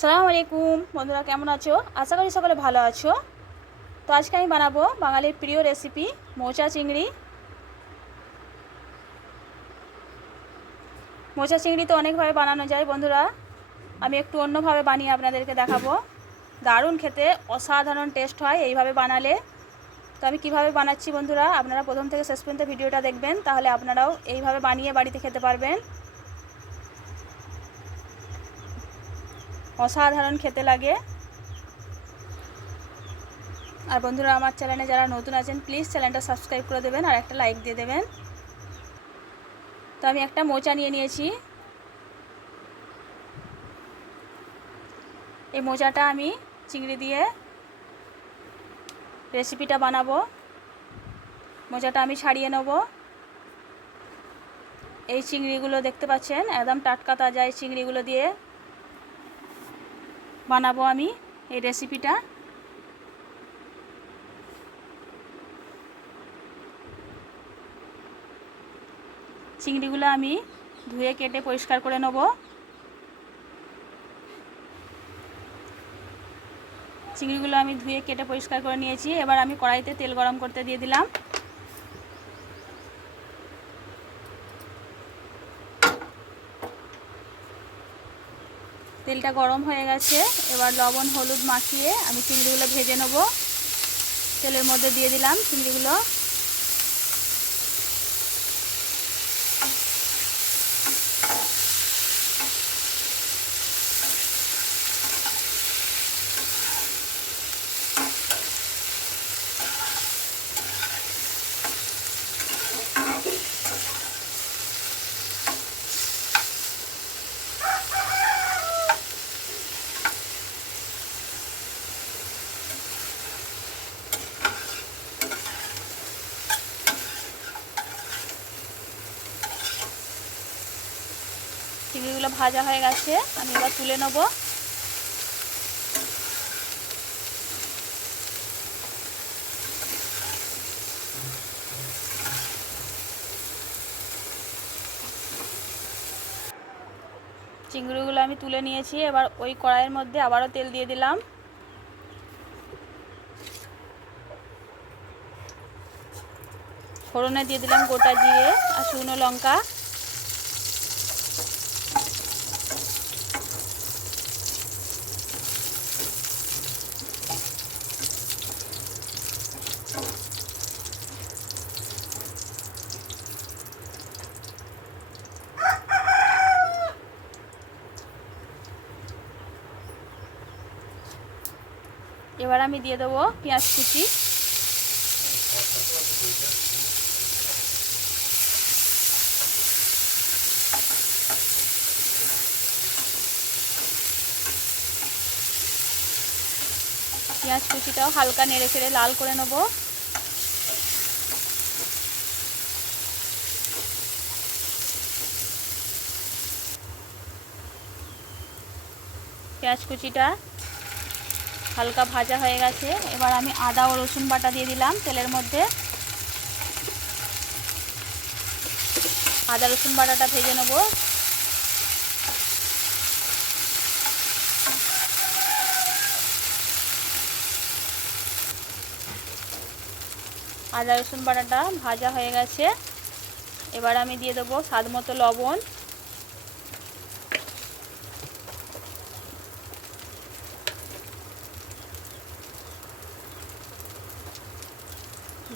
সালামু আলাইকুম বন্ধুরা, কেমন আছো? আশা করি সকলে ভালো আছো। তো আজকে আমি বানাবো বাঙালির প্রিয় রেসিপি মোচা চিংড়ি। মোচা চিংড়ি তো অনেকভাবে বানানো যায় বন্ধুরা, আমি একটু অন্যভাবে বানিয়ে আপনাদেরকে দেখাবো। দারুণ খেতে, অসাধারণ টেস্ট হয় এইভাবে বানালে। তো আমি কিভাবে বানাচ্ছি বন্ধুরা, আপনারা প্রথম থেকে শেষ পর্যন্ত ভিডিওটা দেখবেন, তাহলে আপনারাও এইভাবে বানিয়ে বাড়িতে খেতে পারবেন। অসাধারণ খেতে লাগে। আর বন্ধুরা, আমার চ্যানেলে যারা নতুন আছেন প্লিজ চ্যানেলটা সাবস্ক্রাইব করে দেবেন আর একটা লাইক দিয়ে দেবেন। তো আমি একটা মোচা নিয়ে নিয়েছি। এই মোচাটা আমি চিংড়ি দিয়ে রেসিপিটা বানাবো। মোচাটা আমি ছাড়িয়ে নেব। এই চিংড়িগুলো দেখতে পাচ্ছেন একদম টাটকা তাজা, এই চিংড়িগুলো দিয়ে বানাবো আমি এই রেসিপিটা। চিংড়িগুলো আমি ধুয়ে কেটে পরিষ্কার করে নেব। চিংড়িগুলো আমি ধুয়ে কেটে পরিষ্কার করে নিয়েছি। এবার আমি কড়াইতে তেল গরম করতে দিয়ে দিলাম। তেলটা গরম হয়ে গেছে। এবার লবণ হলুদ মাখিয়ে আমি চিংড়িগুলো ভেজে নেব। তেলের মধ্যে দিয়ে দিলাম চিংড়িগুলো। চিংড়িগুলো ভাজা হয়ে গেছে, আমি এবার তুলে নেব। চিংড়িগুলো আমি তুলে নিয়েছি। এবার ওই কড়াইয়ের মধ্যে আবারও তেল দিয়ে দিলাম। ফোড়নে দিয়ে দিলাম গোটা জিরে আর শুকনো লঙ্কা। এবার আমি দিয়ে দেবো পেঁয়াজ কুচি। পেঁয়াজ কুচিটাও হালকা নেড়ে চেড়ে লাল করে নেব। পেঁয়াজ কুচিটা হালকা ভাজা হয়ে গেছে। এবার আমি আদা ও রসুন বাটা দিয়ে দিলাম তেলের মধ্যে। আদা রসুন বাটাটা ভেজে নেব। আদা রসুন বাটাটা ভাজা হয়ে গেছে। এবার আমি দিয়ে দেবো স্বাদ মতো লবণ,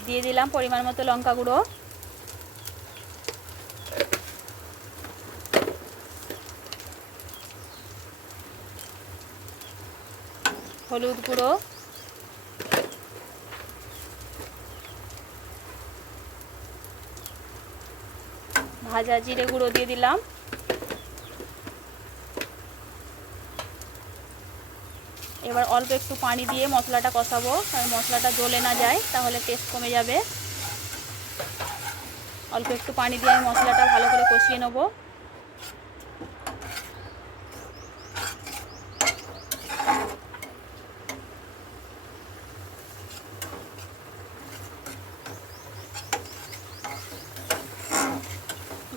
দিয়ে দিলাম পরিমাণ মতো লঙ্কা গুঁড়ো, হলুদ গুঁড়ো, ভাজা জিরে গুঁড়ো দিয়ে দিলাম। এবার অল্প একটু পানি দিয়ে মশলাটা কষাবো, কারণ মশলাটা জ্বলে না যায়, তাহলে টেস্ট কমে যাবে। অল্প একটু পানি দিয়ে আমি মশলাটা ভালো করে কষিয়ে নেব।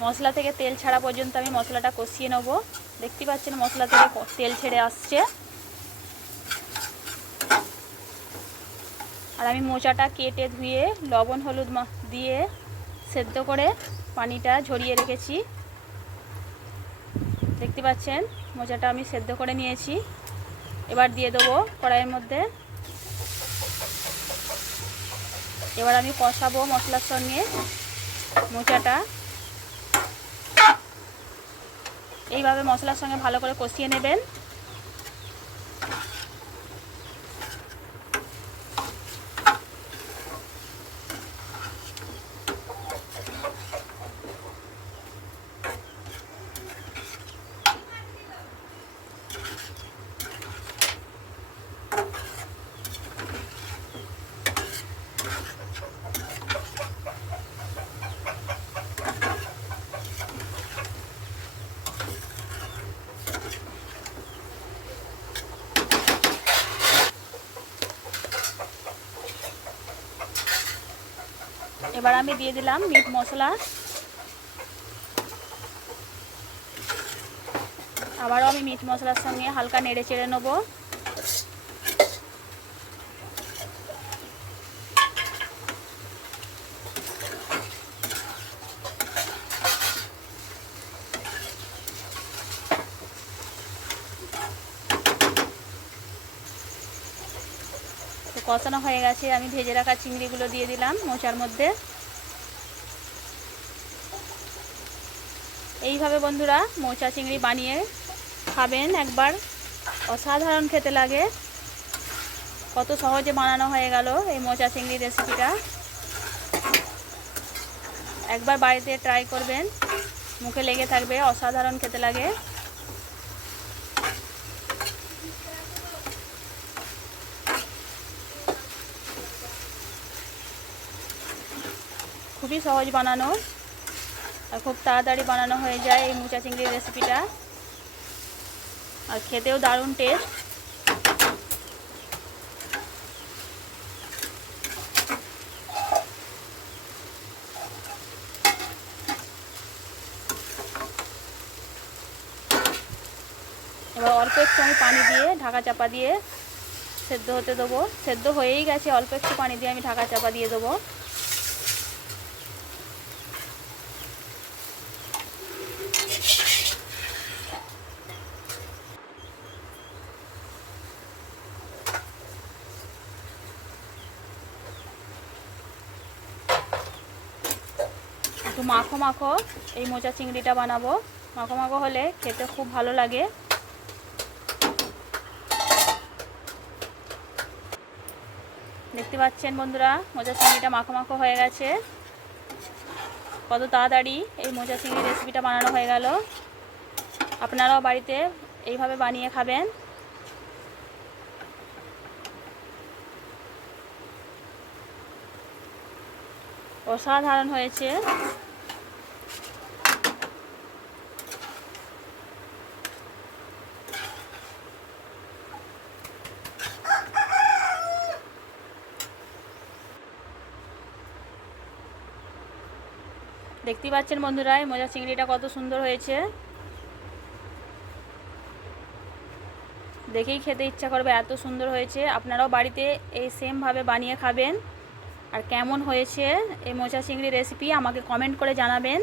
মশলা থেকে তেল ছাড়া পর্যন্ত আমি মশলাটা কষিয়ে নেব। দেখতে পাচ্ছেন মশলা থেকে তেল ছেড়ে আসছে। আর আমি মোচাটা কেটে ধুয়ে লবণ হলুদ দিয়ে সেদ্ধ করে পানিটা ঝরিয়ে রেখেছি। দেখতে পাচ্ছেন মোচাটা আমি সেদ্ধ করে নিয়েছি। এবার দিয়ে দেবো কড়াইয়ের মধ্যে। এবার আমি কষাবো মশলার সঙ্গে মোচাটা। এইভাবে মশলার সঙ্গে ভালো করে কষিয়ে নেবেন। এবার আমি দিয়ে দিলাম মিট মশলা। আবারও আমি মিট মশলার সঙ্গে হালকা নেড়ে চেড়ে নেব। তো কষানো হয়ে গেছে, আমি ভেজে রাখা চিংড়িগুলো দিয়ে দিলাম মোচার মধ্যে। এইভাবে বন্ধুরা মোচা চিংড়ি বানিয়ে খাবেন একবার, অসাধারণ খেতে লাগে। কত সহজে বানানো হয়ে গেল এই মোচা চিংড়ি রেসিপিটা। একবার বাড়িতে ট্রাই করবেন, মুখে লেগে থাকবে, অসাধারণ খেতে লাগে। খুবই সহজ বানানো আর খুব তাড়াতাড়ি বানানো হয়ে যায় এই মোচা চিংড়ির রেসিপিটা, আর খেতেও দারুণ টেস্ট। এবার অল্প একটু আমি পানি দিয়ে ঢাকা চাপা দিয়ে সেদ্ধ হতে দেবো। সেদ্ধ হয়েই গেছে, অল্প একটু পানি দিয়ে আমি ঢাকা চাপা দিয়ে দেবো। একটু মাখো মাখো এই মোচা চিংড়িটা বানাবো। মাখো মাখো হলে খেতে খুব ভালো লাগে। দেখতে পাচ্ছেন বন্ধুরা মোচা চিংড়িটা মাখো মাখো হয়ে গেছে। কত তাড়াতাড়ি এই মোচা চিংড়ি রেসিপিটা বানানো হয়ে গেল। আপনারাও বাড়িতে এইভাবে বানিয়ে খাবেন। অসাধারণ হয়েছে। দেখতে পাচ্ছেন বন্ধুরা এই মোচা চিংড়িটা কত সুন্দর হয়েছে। দেখেই খেতে ইচ্ছা করবে, এত সুন্দর হয়েছে। আপনারাও বাড়িতে এই সেমভাবে বানিয়ে খাবেন। আর কেমন হয়েছে এই মোচা চিংড়ি রেসিপি আমাকে কমেন্ট করে জানাবেন।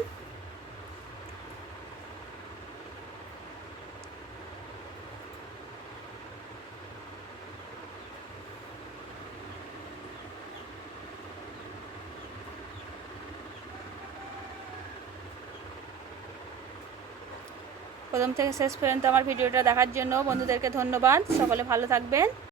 প্রথম থেকে শেষ পর্যন্ত আমার ভিডিওটা দেখার জন্য বন্ধুদেরকে ধন্যবাদ। সকলে ভালো থাকবেন।